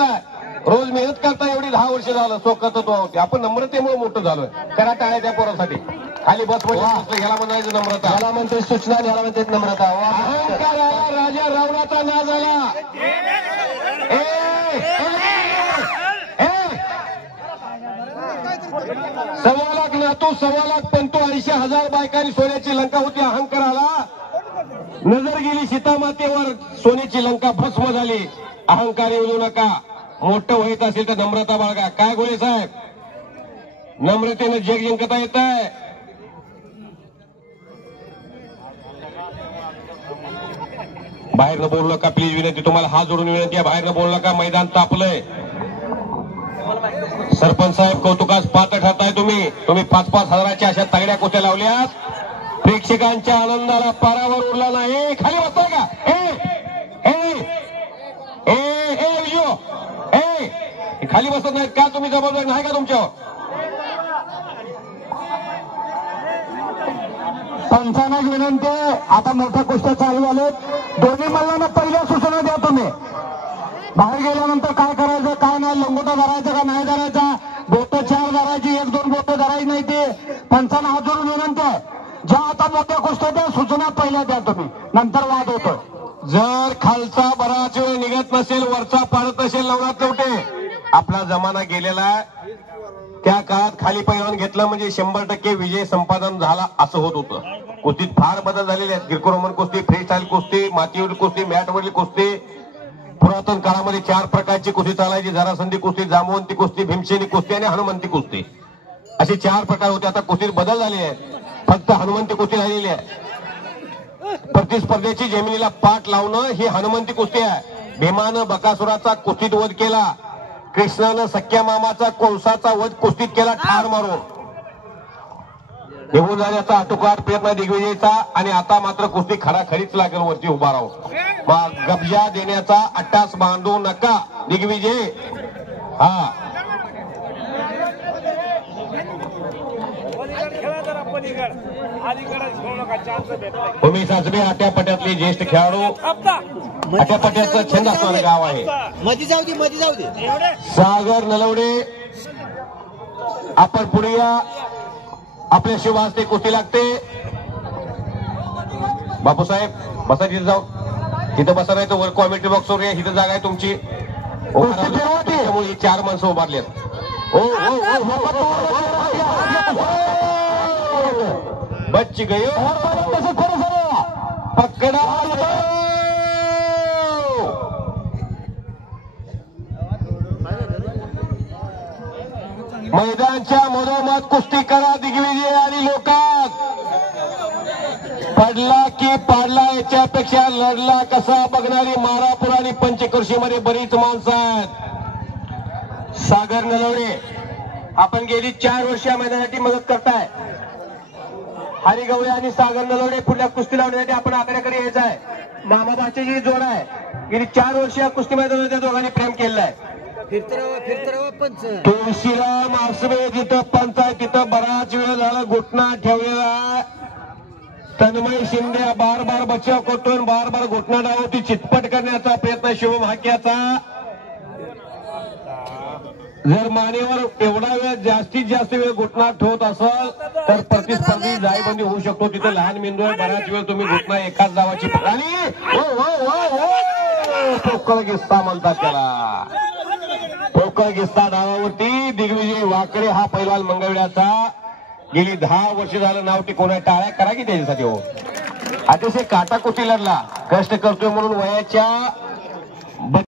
आहे. रोज मेहनत करता एवढी 10 वर्ष झालं स्वकर्तृत्व होते. आपण नम्रतेमुळे मोठं झालोय. करा टाळ्या त्या पोरासाठी. खाली बस मध्ये ह्याला म्हणायचं नम्रता, ह्याला म्हणते सूचना, ह्याला म्हणते नम्रता. अहंकाराला राजा रावणाचा नाद आला. सव्वा लाख नातू, 1.25 लाख पंतू, 80,000 बायकांनी सोन्याची लंका होती. अहंकाराला नजर गेली सीतामातेवर, सोन्याची लंका भस्म झाली. अहंकार येऊ नका. मोठं व्हायचं असेल तर नम्रता बाळगा. काय गोळे साहेब, नम्रतेनं जग जिंकता येत आहे. बाहेर न बोलू नका प्लीज, विनंती तुम्हाला. हात जोडून विनंती आहे, बाहेर न बोलू नका. मैदान तापलंय. सरपंच साहेब कौतुकास पात्र ठरताय तुम्ही. 5-5 हजाराच्या अशा तगड्या कुठे लावल्यात. प्रेक्षकांच्या आनंदाला पारावर उरला नाही. खाली बसताय का? खाली बसत नाहीत का तुम्ही? जबाबदारी नाही का तुमच्यावर? पंचांना विनंती आहे, आता मोठ्या कुस्त्या चालू झालेत. दोन्ही मल्लांना पहिल्या सूचना द्या तुम्ही. बाहेर गेल्यानंतर काय करायचं, काय नाही, लंगोटा धरायचा का नाही धरायचा, बोटं 4 धरायची, 1-2 बोटं धरायची नाही. ते पंचांना हात जोडून विनंती आहे. ज्या आता मोठ्या कुस्त्या त्या सूचना पहिल्या द्या तुम्ही, नंतर वाद होतोय. जर खालचा बराच वेळ निघत नसेल, वरचा पाडत नसेल, लवणात लवटे. आपला जमाना गेलेला. त्या काळात खाली पैलवान घेतलं म्हणजे 100% विजय संपादन झाला असं होत होतं. कुस्तीत फार बदल झालेले आहेत. ग्रीको रोमन कुस्ती, फ्री स्टाईल कुस्ती, मातीवरील कुस्ती, मॅटवरील कुस्ती. पुरातन काळामध्ये 4 प्रकारची कुस्ती चालायची. जरासंधी कुस्ती, जांबवंती कुस्ती, भीमसेनी कुस्ती आणि हनुमंती कुस्ती, असे 4 प्रकार होते. आता कुस्तीत बदल झाले आहेत. फक्त हनुमंती कुस्ती झालेली आहे. प्रतिस्पर्धेची जमिनीला पाठ लावणं ही हनुमंती कुस्ती आहे. भीमानं बकासुराचा कुस्तीत वध केला. कृष्णानं सख्या मामाचा कंसाचा वध कुस्तीत केला ठार मारून. निघून जाण्याचा आटोकाट प्रयत्न दिग्विजयचा. आणि आता मात्र कुस्ती खडाखडीच लागेल वरती उभा राहून. मग गबजा देण्याचा अट्टास बांधू नका दिग्विजय. हा तुम्ही सासबे आट्यापट्यातले ज्येष्ठ खेळाडू. आट्यापट्याचं छंद असणारं गाव आहे. मध्ये जाऊ दे. सागर नलवडे, आपण पुढे या. आपल्या शुभ हस्ते कुस्ती लागते. बापूसाहेब बसा तिथे जाऊ. तिथं बसा नाही तर वर कॉमेंट्री बॉक्सवर या. इथं जागा आहे तुमची. त्यामुळे 4 माणसं उभारली आहेत. बच्ची गयो पकडा. मैदानच्या मधोमध कुस्ती करा दिग्विजय आणि लोकात. पडला की पाडला याच्यापेक्षा लढला कसा बघणारी मारापूर आणि पंचकृषी मध्ये बरीच माणसं आहेत. सागर नलवडे, आपण गेली 4 वर्ष या मैदानासाठी मदत करताय. हरिगवळे आणि सागर नलवडे पुढल्या कुस्ती लावण्यासाठी आपण आकड्याकडे यायचं आहे. मामा भाचेची जोड आहे. गेली 4 वर्ष या कुस्ती मैदानात त्या दोघांनी प्रेम केलेलं आहे. तुळशीराम आसवे जिथं पंच आहे तिथं बराच वेळ झाला घुटना ठेवलेला. तन्मय शिंदे बार बचाव करतोय, बार घुटना डावती चितपट करण्याचा प्रयत्न शुभम हाक्याचा. जर मानेवर एवढा वेळ जास्तीत जास्त वेळ घुटना ठेवत असेल तर प्रतिस्पर्धी जायबंदी होऊ शकतो. तिथे लहान मेंदूवर बराच वेळ तुम्ही घुटना एकाच दावाची आणि पोकळ गिस्ता म्हणतात त्याला. पोकळ गिस्ता डावावरती दिग्विजय वाकडे हा पैलवान मंगळवेढ्याचा. गेली 10 वर्ष झालं नाव टिकवण्या. टाळ्या करा की त्याच्यासाठी. हो, अतिशय काटा कुस्ती लढला. कष्ट करतोय म्हणून वयाच्या